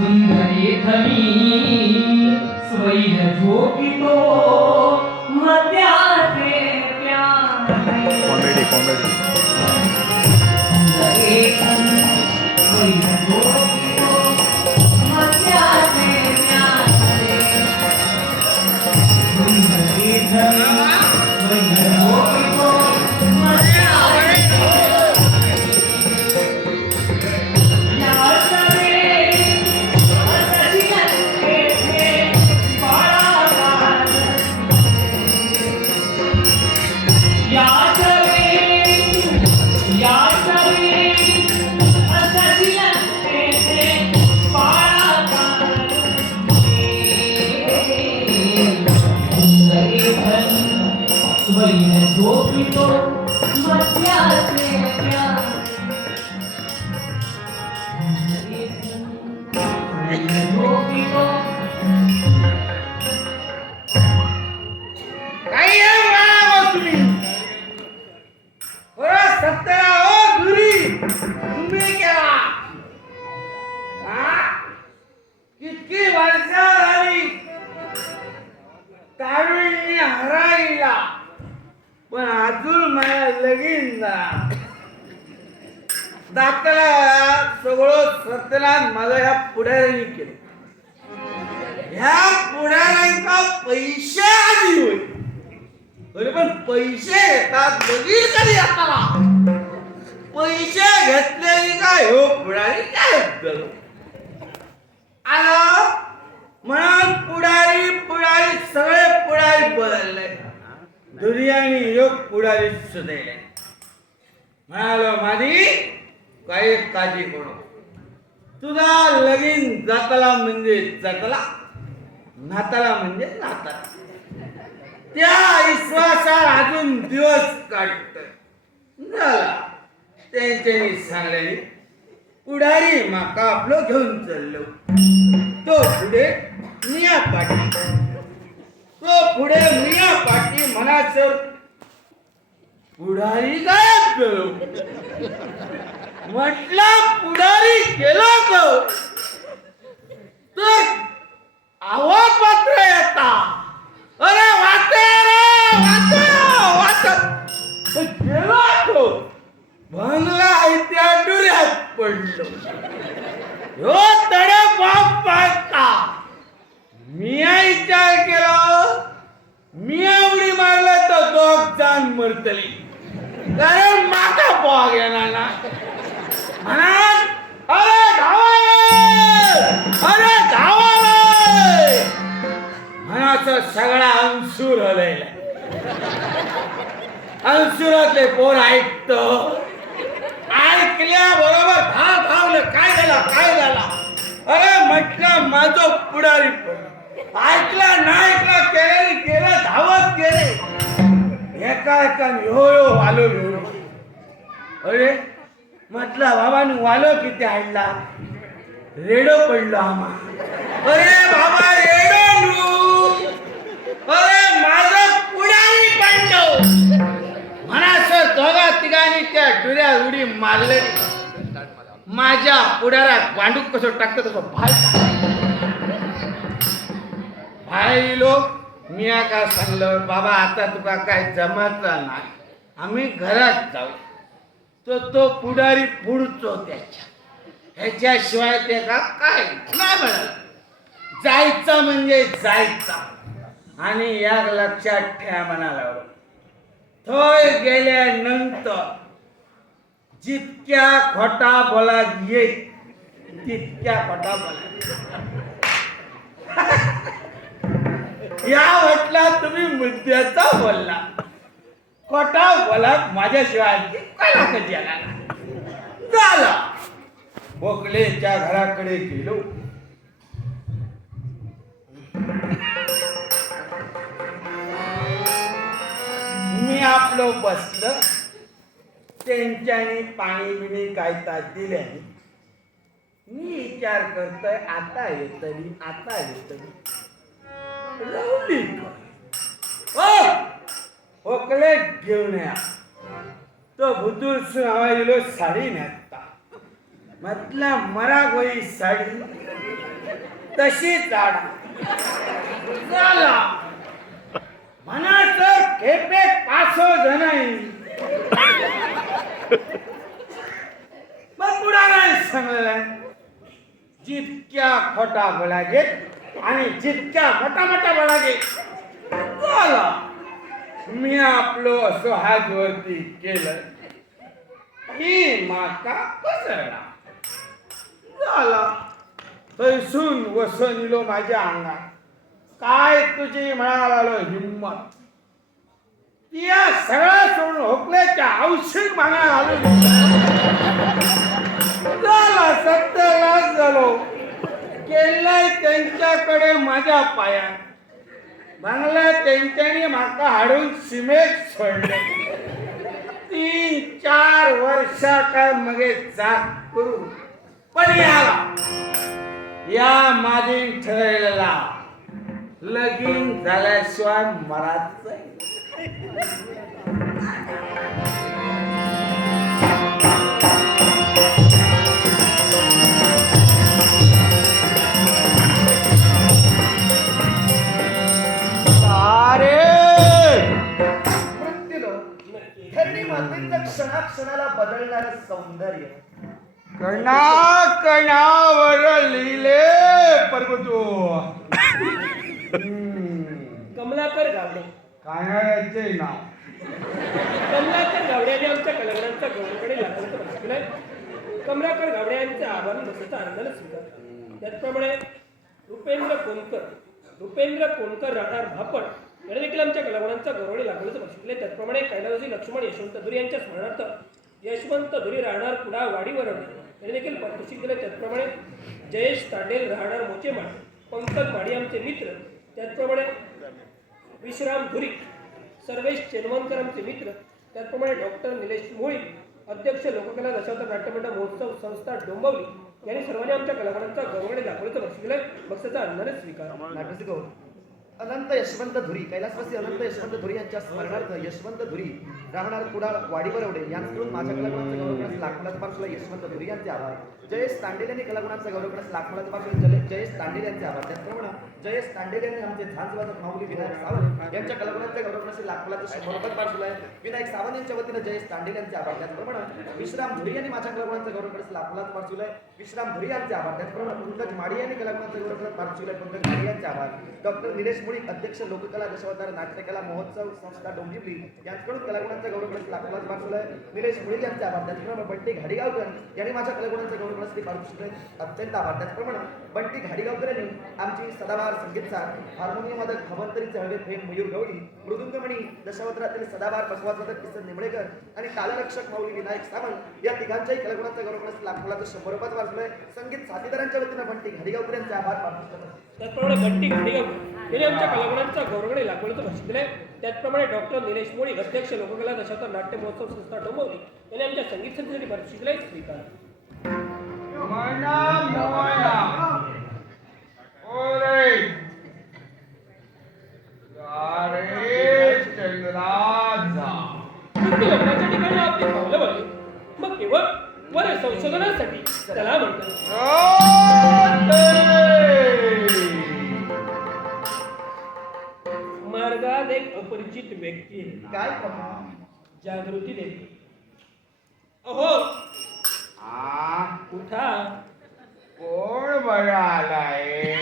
सुंदरेथनी स्वैर झोपितो मत्याचे प्यारे comedy comedy सुंदरेथनी स्वैर झोपितो मत्याचे प्यारे सुंदरेथनी स्वैर झोपितो झोपितो मत्याचे प्यारे झोपितो काही तुम्ही सत्या हो घरी तुम्ही केला कितकी वर्ष झाली तारुण्य हराईला पण अजून मला लगीन दाखला सगळं सत्यनाथ माझं ह्या पुढाऱ्यांनी केलं. ह्या पुढाऱ्यांका पैसे आधी होय तरी पण पैसे घेतात लगीन कधी येताना पैसे घेतलेली काय हो पुढारी काय आला म्हणून पुढारी पुढारी सगळे पुढारी बदलले दुनियाने योग पुढारी सुधारले. म्हणालो माझी काही काळजी करू तुझा लगीन जाताला म्हणजे जाताला नाताला म्हणजे नाताला त्या विश्वासावर अजून दिवस काढत झाला. त्यांच्यानी सांगल्याने पुढारी माका आपलं घेऊन चाललो. तो पुढे मिया पाटी तो पुढे मिया पाटी म्हणाचं पुढारी गायब गेलो. म्हटलं पुढारी गेलो तर आवाज पात्र येता अरे वाटे रे वाट गेलो तो भंगला त्या डुऱ्यात पडलो. ह्यो तडे बाप पाहता मिया विचार केला मिया उडी मारला तर दोघ जाण मरतली कारण माका पोहा घेणार ना म्हणा अरे धावा म्हणाचं सगळा अंसूर हलयला. अंसुरातले पोर ऐकत ऐकल्या बरोबर धावलं काय झाला अरे म्हटलं माझं पुढारी ऐकला नाही ऐकला केलं धावत गेले एका हो वालो घेऊन. अरे म्हटलं बाबांनी वालो किती आणला रेडो पडलो आम्हा. अरे बाबा रेडो अरे माझं पुढारी पडलो म्हणा सर दोघा तिघांनी त्या डुऱ्या उडी मारले. माझ्या पुढारात भांडूक कसं टाकतं तसं भाईलो मिया का सांगलं बाबा आता तुका काय जमत नाही आम्ही घरात जाऊ. तो पुढारी पुढचो त्याच्या ह्याच्याशिवाय ते का काय नाही म्हणाल. जायचं म्हणजे जायचं आणि या लक्षात ठेवा म्हणाला. थोय गेल्यानंतर जितक्या खोटा बोला येईल तितक्या खोटा बोला. या म्हटला तुम्ही मुद्द्याचा बोलला खोटा बोला माझ्याशिवाय कधी आला झाला. बोकलेच्या घराकडे गेलो. मी आपलो बसलं त्यांच्याने पाणी बिणी काय दिल्याने मी विचार करतोय आता येतली लावली ओकले घेऊन या तो भुतूर नावा साडी नेता म्हटलं मरागोई साडी तशी जाडा झाला म्हणा तर खेपे 500 जण मग पुढा नाही सांगलेलं जितक्या खोटा बोलागे आणि जितक्या मोठा मोठा बोलागे झाला मी आपलो असं हात वरती केलं ही माका पसरला झाला थैसून वसन इलो माझ्या अंगात काय तुझी म्हणाला हिंमत या सगळा सोडून होकल्याच्या औषध मागा घालून झाला 70 लाख झालो केलाय त्यांच्याकडे माझ्या पायात बांगला त्यांच्यानी माका हाडून सिमेंट सोडले 3-4 वर्षा काय मगे जाग करू पण या माझी ठरलेला लगीन झाल्याशिवाय मराच क्षणाक्षणाला बदलणारं सौंदर्य कणा कणावर लिहिले परगतो कमलाकर गावडे कानाचे नाव कमलाकर गावड्याने आमच्या कलाकारांचा गौरवकडे लागण्याचं भाषण कमलाकर गावडे यांचे आभार बसायचा आनंदाने स्वीकार त्याचप्रमाणे रुपेंद्र कोणकर राहणार भापड याने देखील आमच्या कलाकारांचा गौरवणे लागण्याचं भाषण त्याचप्रमाणे कैलासवासी लक्ष्मण यशवंत धुरी यांच्या स्मरणार्थ यशवंत धुरी राहणार कुडा वाडीवरवणे याने देखील पारितोषिक दिले त्याचप्रमाणे जयेश तांडेल राहणार मोचेमाळ पंकज माडी आमचे मित्र त्याचप्रमाणे विश्राम धुरी सर्वेश चेनवणकर आमचे मित्र त्याचप्रमाणे डॉक्टर निलेश मोळी अध्यक्ष लोककला दशावतार नाट्यमंडळ महोत्सव संस्था डोंबिवली यांनी सर्वांनी आमच्या कलाकारांचा गौरवणे दाखवण्याचं भाषण दिलंय बक्षाचा आनंदाने स्वीकार नाटकाचे गौरव अनंत यशवंत धुरी कैलासवासी अनंत यशवंत धुरी यांच्या स्मरणार्थ यशवंत धुरी राहणार कुडाळ वाडीवरवडे यांकडून माझ्या कलागुणांचा गौरव करण्यास लाखमोलाचा पार्श्वला यशवंत धुरी यांचे आभार जयेश तांडेल यांनी कलागुणांचा गौरव करण्यास लाखमोलाचा पार्श्वला जयेश तांडेल यांचे आभार त्याचप्रमाणे जयेश तांडेल यांनी आमचे झांजवादक माऊली विनायक सावंत यांच्या कलागुणांचा गौरव करण्यास लाखमोलाचा 100 पार्श्वला विनायक सावंत यांच्या वतीने जयेश तांडेल यांचे आभार त्याचप्रमाणे विश्राम धुरी यांनी माझ्या कलागुणांचा गौरव करण्यास लाखमोलाचा पार्श्वला विश्राम धुरी यांचे आभार त्याचप्रमाणे पंकज माडी यांनी कलागुणांचा गौरव करण्यास पार्श्वला पंकज माडी यांचे आभार डॉक्टर निलेश मुळी अध्यक्ष लोककला दशावतार नाट्यकला महोत्सव संस्था डोंबिवली यांच्याकडून कलागुणांचा गौरव करण्यास लाखोलाच पार्श्वला निलेश मुळी यांचे आभार त्याचप्रमाणे बंटी घाडीगावकर यांनी माझ्या कलागुणांचा गौरव करण्यासाठी पारितोषिक अत्यंत आभार त्याचप्रमाणे बंटी घाडीगावकर यांनी आमची सदाबहार संगीतसार हार्मोनियम वादक खवंतरी चळवे प्रेम मयूर गवळी मृदुंगमणी दशावतारातील सदाबहार बसवादक किसन निंबळेकर आणि तालरक्षक माऊली विनायक सावंत या तिघांच्याही कलागुणांचा गौरव करण्यास लाखोलाच 100 पार्श्वला संगीत साथीदारांच्या वतीने बंटी घाडीगावकर यांचे आभार पारितोषिक त्याचप्रमाणे बंटी घाडीगावकर यांनी आमच्या कलाकारांचा गौरवणे लागवण्याचं भाषण दिलंय त्याचप्रमाणे डॉक्टर निलेश मोळी अध्यक्ष लोककला दशावतार नाट्य महोत्सव संस्था डोंबिवली यांनी आमच्या संगीत संस्थेसाठी पारितोषिक दिलंय स्वीकार लग्नाच्या ठिकाणी आपली पावलं वळली मग केवळ वर संशोधनासाठी त्याला म्हणतात मार्गात एक अपरिचित व्यक्ती आहे. काय प्रभा जागृती देते अहो उठा कोण बरं आलाय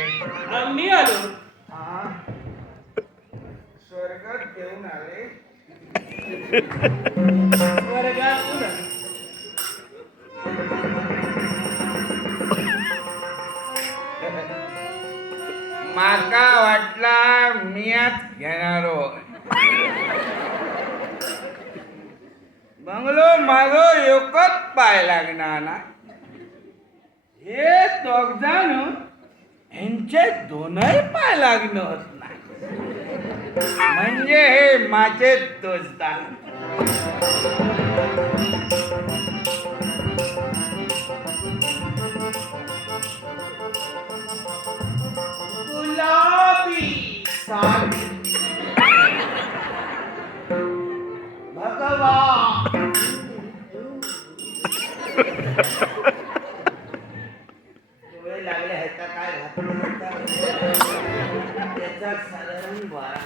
आम्ही आलो स्वर्गात घेऊन आले वर्गातून आलो. माका वाटला मियात घेणारो बंगलो माझो एकच पाय लागणार ना हे दोघजण ह्यांचे दोनही पाय लागणार नाही म्हणजे हे माझे दोस्तार गुलाबी साडी भगवान त्याचा साधारण 12.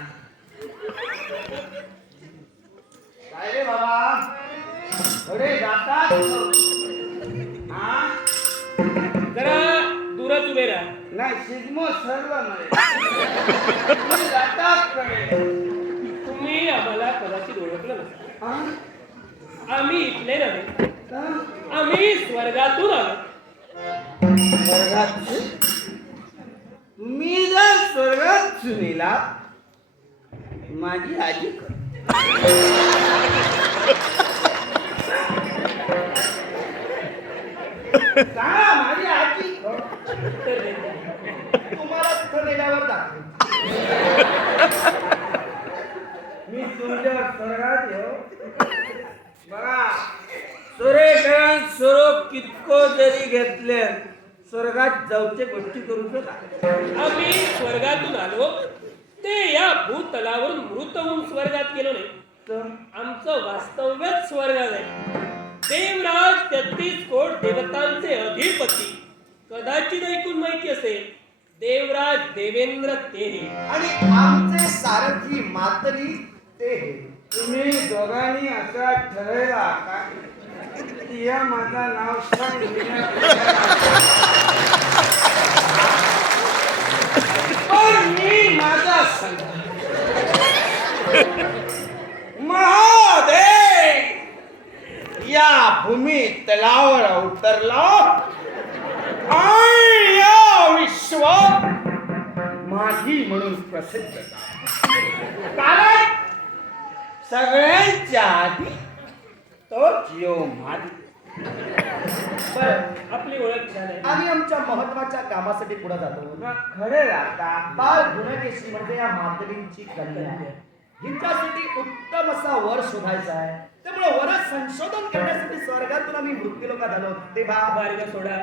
काय रे बाबा थोडे जातात हा जरा दूरच उभे राहा. नाही शिगमो सर्व तुम्ही जातात कडे तुम्ही आम्हाला कदाचित ओळखलं नसेल. आम्ही इथले नव्हे, आम्ही स्वर्गातून आलो. स्वर्गात तुम्ही जर स्वर्गात सुनीला माझी आजी सांगा माझी आजी उत्तर देत नाही. तुम्हाला तिथं नेल्यावर दाखवेन. मी तुमच्या स्वर्गात येऊ बघा सुरेकरांत स्वरूप कितको जरी घेतले स्वर्गात जाऊचे गोष्टी करू नका. आम्ही स्वर्गातून आलो ते या भूतलावरून मृत होऊन स्वर्गात गेलो नाही. तर आमचं वास्तव्यच स्वर्गात आहे. देवराज 33 कोट देवतांचे अधिपती, कदाचित ऐकून माहिती असेल, देवराज देवेंद्र तेहे. आणि आमचे सारथी मातली ते हे. तुम्ही दोघांनी असा ठरवला का की या माझा नाव सांग पण मी माझा संघ महादेव या भूमी तलावर उतरला आणि या विश्व माझी म्हणून प्रसिद्ध झाला. कारण सगळ्यांच्या आधी तो जिओ माझी. बरं, आपली ओळख छान आहे. आम्ही आमच्या महत्वाच्या कामासाठी पुढे जातो. खरे राहता बाळ गुणकेशी म्हणजे या मातलींची कन्या. हिच्यासाठी उत्तम असा वर शोधायचा आहे. त्यामुळे वरात संशोधन करण्यासाठी स्वर्गातून आम्ही मृत्यू लोकात आलो. ते मार्ग सोडा,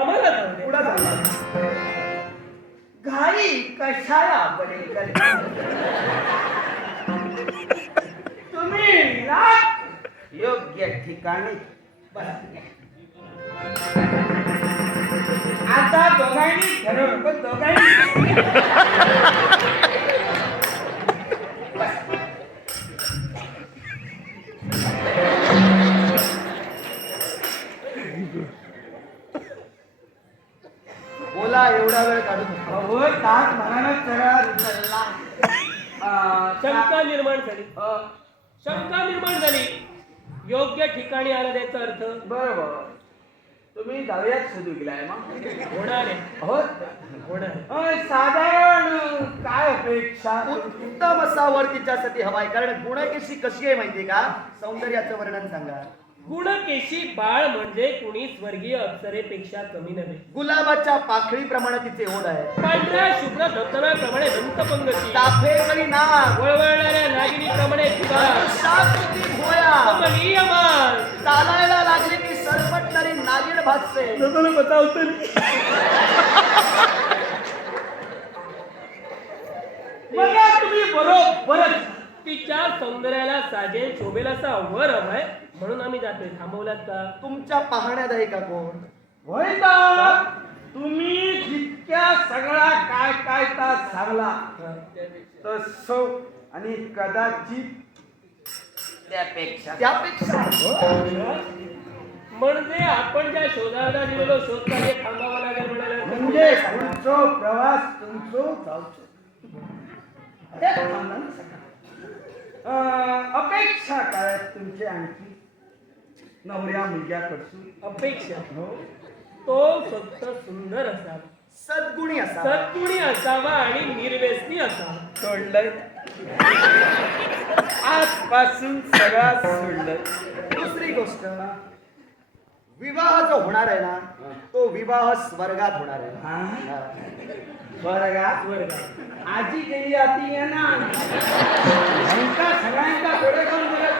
आम्हाला जाऊ दे. पुढे जाऊ. घाई कशाला बरे करता? तुम्ही लाट योग्य ठिकाणी आता दोघांनी ठरवलं पण दोघांनी बोला, एवढा वेळ काढून हो ताक म्हणानं चढा चालला. शंका निर्माण झाली. शंका निर्माण झाली. योग्य ठिकाणी आला त्याचा अर्थ बरोबर तुम्ही जाऊयात शोधू गेलाय मग होणार आहे. हो होणार. साधारण काय अपेक्षा उत्तम असा वर तिच्यासाठी हवाय. कारण गुणकेशी कशी आहे माहितीये का? सौंदर्याचं वर्णन सांगा. गुणकेशी बाळ म्हणजे कुणी स्वर्गीय अप्सरेपेक्षा कमी नव्हे. गुलाबाच्या पाखळीप्रमाणे तिचे ओढ आहे. पांढऱ्या शुभ्र धबधब्याप्रमाणे दंतपंगती, चाफेकरी नाक, वळवळणाऱ्या नागिनीप्रमाणे जिभा, शाकृती भोया, कमलीय मान. चालायला लागली की सरपटणारी नागिन भासते. बघा तुम्ही बरोबरच तिच्या सौंदर्याला साजेल शोभेल असा वर हवाय म्हणून आम्ही जातोय. थांबवलात का? तुमच्या पाहण्यात आहे का कोण? होय तुम्ही जितक्या सगळा काय काय ता सांगला तसो आणि कदाचित त्यापेक्षा म्हणजे आपण ज्या शोधाला दिलेलो शोध कार्य थांबावं लागेल म्हणाला. म्हणजे पुढचो प्रवास तुमचो जाऊचो अपेक्षा काय तुमचे आणखी नवऱ्या मुलग्याकडसून अपेक्षा हो तो फक्त सुंदर असावा, सद्गुणी असा. सद्गुणी असावा आणि निर्व्यसनी असावा. सोडलंय आजपासून सगळा सोडलंय. दुसरी गोष्ट, विवाह जो होणार आहे ना तो विवाह स्वर्गात होणार आहे. हा? स्वर्गात स्वर्गात. आजी गेली आती आहे ना यांका सगळ्यांका डोळे करून दिले.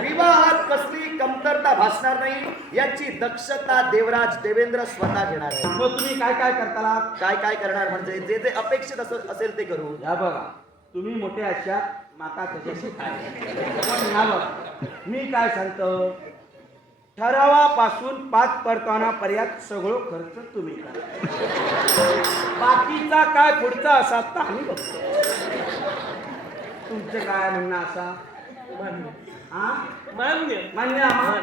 विवाहात कसली कमतरता भासणार नाही याची दक्षता देवराज देवेंद्र स्वतः घेणार आहे. मग तुम्ही काय काय करताला? काय काय करणार म्हणजे जे जे अपेक्षित असेल ते करू. या बघा तुम्ही मोठे अशा माका त्याच्याशी काय पण या बघा मी काय सांगतो ठरावापासून 5 परतावापर्यंत सगळं खर्च तुम्ही करा. बाकीचा काय पुढचा असा तर आम्ही बघतो. तुमचं काय म्हणणं असा? मान्य हा मान्य मान्य आम्हाला?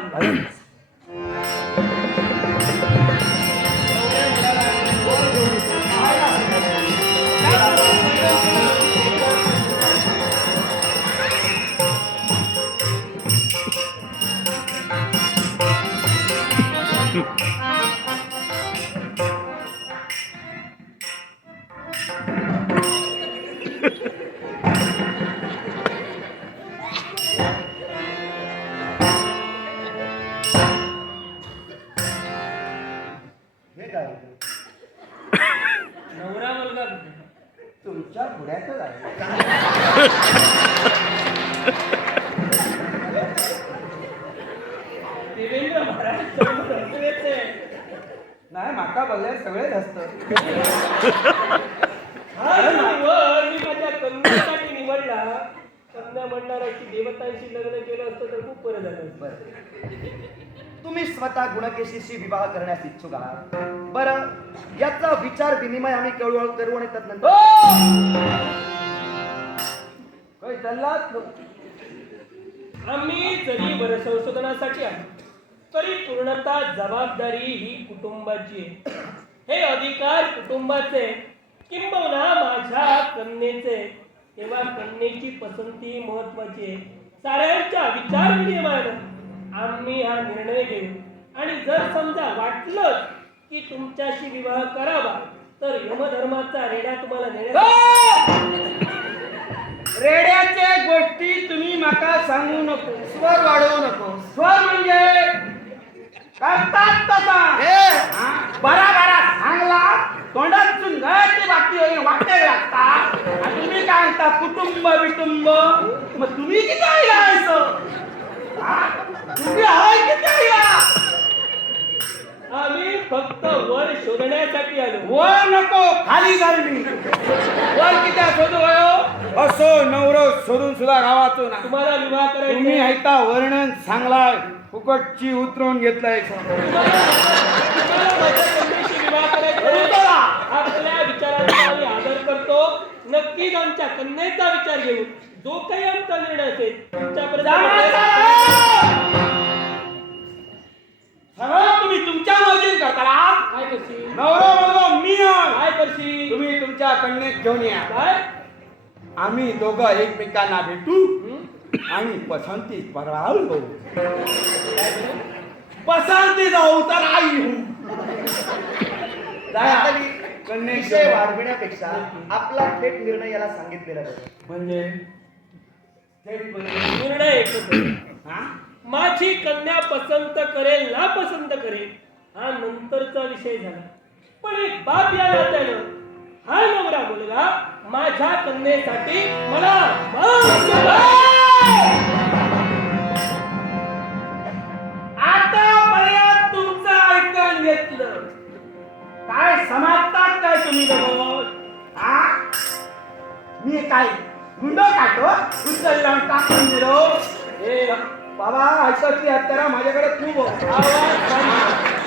हे काय नवरा मुलगा कुठे? तुमच्या पुढ्यातच आहे. देवेंद्र महाराज समोर हसलेच आहे. नाही माका बोलले सगळेच असतं. हा जो वर मी माझ्या कन्येसाठी निवडला, कन्या म्हणणाऱ्याची देवतांशी लग्न केलं असतं तर खूप बरं झालं असतं. तुम्ही स्वतः गुणकेशीशी विवाह करण्यास इच्छुक आहात. बरं, याचा विचार विनिमय आम्ही करू आणि तदनंतर काही चाललात? आम्ही जरी वर संशोधनासाठी आलो तरी पूर्णतः जबाबदारी ही कुटुंबाची आहे. हे अधिकार कुटुंबाचे किंबहुना माझ्या कन्येचे. तेव्हा कन्येची पसंती महत्वाची आहे. साऱ्यांच्या विचार विनिमयानं आम्ही हा निर्णय घेऊ आणि जर समजा वाटलं की तुमच्याशी विवाह करावा तर यमधर्माचा रेडा तुम्हाला नेण्याचा. रेड्याच्या गोष्टी तुम्ही माका सांगू नको. स्वर वाढवू नको. स्वर म्हणजे करतात तसा. हा? बरा बरा सांगला तोंडातून गळती बाकी होईल वाटे लागतात. आणि तुम्ही काय म्हणता कुटुंब बिटुंब? मग तुम्ही किती आयला? तुम्ही आहे किती आयला? आम्ही फक्त वर शोधण्यासाठी आलो. वर नको खाली घालणी. वर किती शोधू वयो असो नवरो शोधून सुद्धा गावातून ना. तुम्हाला विवाह करायचा तुम्ही आहे? ऐका वर्णन सांगलाय फुकटची उतरवून घेतलाय. तुम्हाला माझ्या कन्येशी विवाह करायचा आहे? आपल्या विचारांचा आम्ही आदर करतो. नक्कीच आमच्या कन्येचा विचार घेऊ. जो काही आमचा निर्णय असेल सगळं तुम्ही तुमच्या मर्जीने करता. काय करशील? नवरा मुलगा मी आहे. काय करशील? तुम्ही तुमच्या कन्येत घेऊन या. काय आम्ही दोघं एकमेकांना भेटू आणि पसंती पराल होऊ. पसंती जाऊ तर आई होऊ. जाया. कन्येत विषय घेऊन. वाढविण्यापेक्षा आपला थेट निर्णय याला सांगितलेला बरं. म्हणजे थेट म्हणजे? निर्णय एकच आहे. हा? माझी कन्या पसंत करेल ना पसंत करेल हा नंतरचा विषय झाला. पण एक बाप या नात्यानं हा नवरा मुलगा माझ्या कन्येसाठी मला आतापर्यंत तुमचं ऐकून घेतलं. काय समजतात काय तुम्ही दोघं? हा? मी काय गुंड काढतो उचलला टाकून दिलो. हे बाबा ऐकतली हत्यारा माझ्याकडे खूप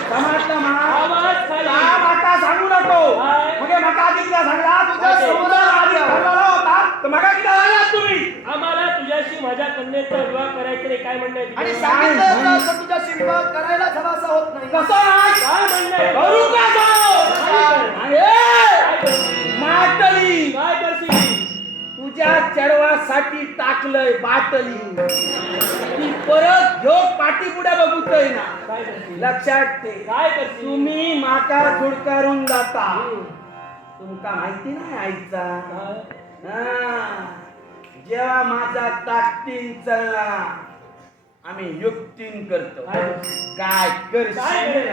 समजलं आवाज खाली. माका सांगू नको. काय? म्हणजे माका आधी किती सांगला तुझ्या काय? समुद्र आधी ठरलेला होता तर माका किती आलात तुम्ही? आम्हाला तुझ्याशी माझ्या कन्येचा विवाह करायचा नाही. काय म्हणणं आहे आणि तुझं? सांगितलं होतं तर तुझ्याशी विवाह करायलाच हवा असा होत नाही. कसं नाही? काय म्हणणं आहे? करू का जाऊ? काय अरे माटली काय करशील? तुझ्या चढवासाठी टाकलंय बाटली. ती परत घेऊ पाठी पुढे बघतोय ना. काय करशील? लक्षात ठेव. काय करशील? तुम्ही माका झुडकारून जाता. तुमका माहिती नाही आईचा. हा. जेव्हा माझा ताकदीन चालला आम्ही युक्तीन करतो. काय करशील? काय करशील?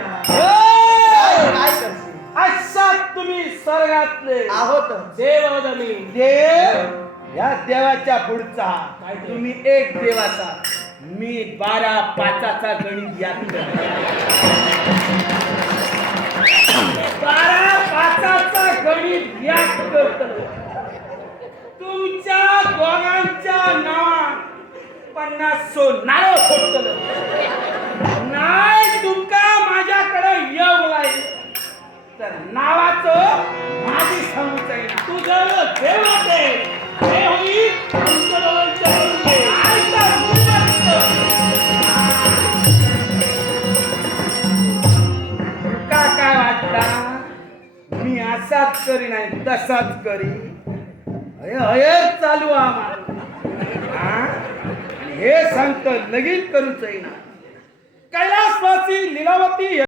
काय करशील? असा तुम्ही स्वर्गातले आहोत. देव आहोत आम्ही. देव. या देवाच्या पुढचा काय देव? तुम्ही एक देवाचा मी 12-5चा गणित याद करतो. 12-5चा गणित याद करतो. तुमच्या दोघांच्या नावा 50 नारळ फोडतलं. काय तुमका माझ्याकडे येऊ लागले तर नावाचं माझी समज आहे ना तुझं देव होते हे होई तुमच्या दोघांच्या करून दे. काय तर मुलगा तुका काय वाटता मी असाच करी नाही तसाच करी अयच चालू आम्हाला आणि हे सांगतं लगीन करूच ना कैलासवासी लीलावती